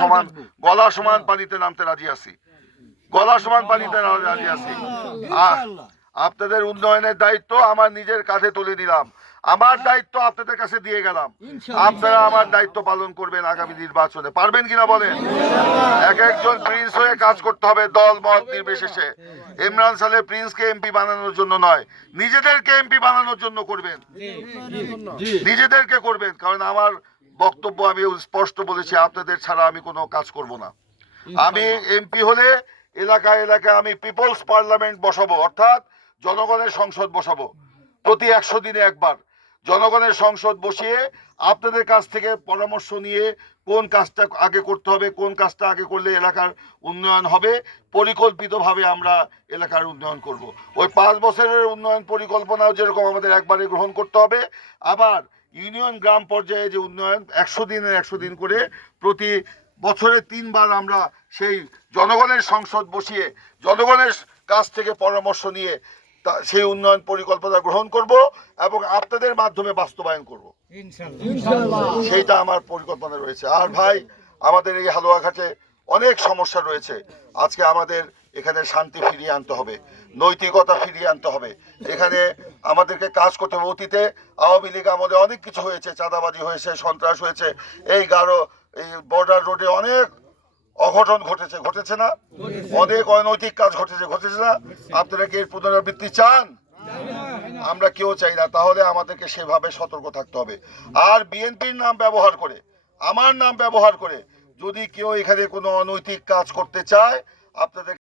সমান গলা সমান পানিতে নামতে রাজি আছি, গলা সমান পানিতে রাজি আছি। আপনাদের উন্নয়নের দায়িত্ব আমার নিজের কাঁধে তুলে দিলাম, আমার দায়িত্ব আপনাদের কাছে দিয়ে গেলাম। আপনারা আমার দায়িত্ব পালন করবেন আগামী নির্বাচনে, পারবেন কিনা বলেন? এক একজন প্রিন্স হয়ে কাজ করতে হবে, দল মত নির্বিশেষে। ইমরান সালে প্রিন্সকে এমপি বানানোর জন্য নয়, নিজেদেরকে এমপি বানানোর জন্য করবেন, নিজেদেরকে করবেন। কারণ আমার বক্তব্য আমি স্পষ্ট বলেছি, আপনাদের ছাড়া আমি কোনো কাজ করব না। আমি এমপি হলে এলাকায় এলাকায় আমি পিপলস পার্লামেন্ট বসাবো, অর্থাৎ জনগণের সংসদ বসাবো। প্রতি 100 দিনে একবার জনগণের সংসদ বসিয়ে আপনাদের কাছ থেকে পরামর্শ নিয়ে কোন কাজটা আগে করতে হবে, কোন কাজটা আগে করলে এলাকার উন্নয়ন হবে, পরিকল্পিতভাবে আমরা এলাকার উন্নয়ন করব। ওই 5 বছরের উন্নয়ন পরিকল্পনাও যেরকম আমাদের একবারে গ্রহণ করতে হবে, আবার ইউনিয়ন গ্রাম পর্যায়ে যে উন্নয়ন 100 দিনের 100 দিন করে প্রতি বছরে 3 বার আমরা সেই জনগণের সংসদ বসিয়ে জনগণের কাছ থেকে পরামর্শ নিয়ে সেই উন্নয়ন পরিকল্পনা গ্রহণ করব এবং আপনাদের মাধ্যমে বাস্তবায়ন করব, সেইটা আমার পরিকল্পনা রয়েছে। আর ভাই, আমাদের এই হালুয়াঘাটে অনেক সমস্যা রয়েছে। আজকে আমাদের এখানে শান্তি ফিরিয়ে আনতে হবে, নৈতিকতা ফিরিয়ে আনতে হবে। এখানে আমাদেরকে কাজ করতে হবে। অতীতে আওয়ামী লীগ আমলে অনেক কিছু হয়েছে, চাঁদাবাজি হয়েছে, সন্ত্রাস হয়েছে, এই এই বর্ডার রোডে অনেক অঘটন ঘটেছে না? অনেক অনৈতিক কাজ ঘটেছে না? আপনারা কি এর পুনরাবৃত্তি চান? আমরা কেউ চাই না। তাহলে আমাদেরকে সেভাবে সতর্ক থাকতে হবে। আর বিএনপির নাম ব্যবহার করে, আমার নাম ব্যবহার করে যদি কেউ এখানে কোনো অনৈতিক কাজ করতে চায়, আপনাদের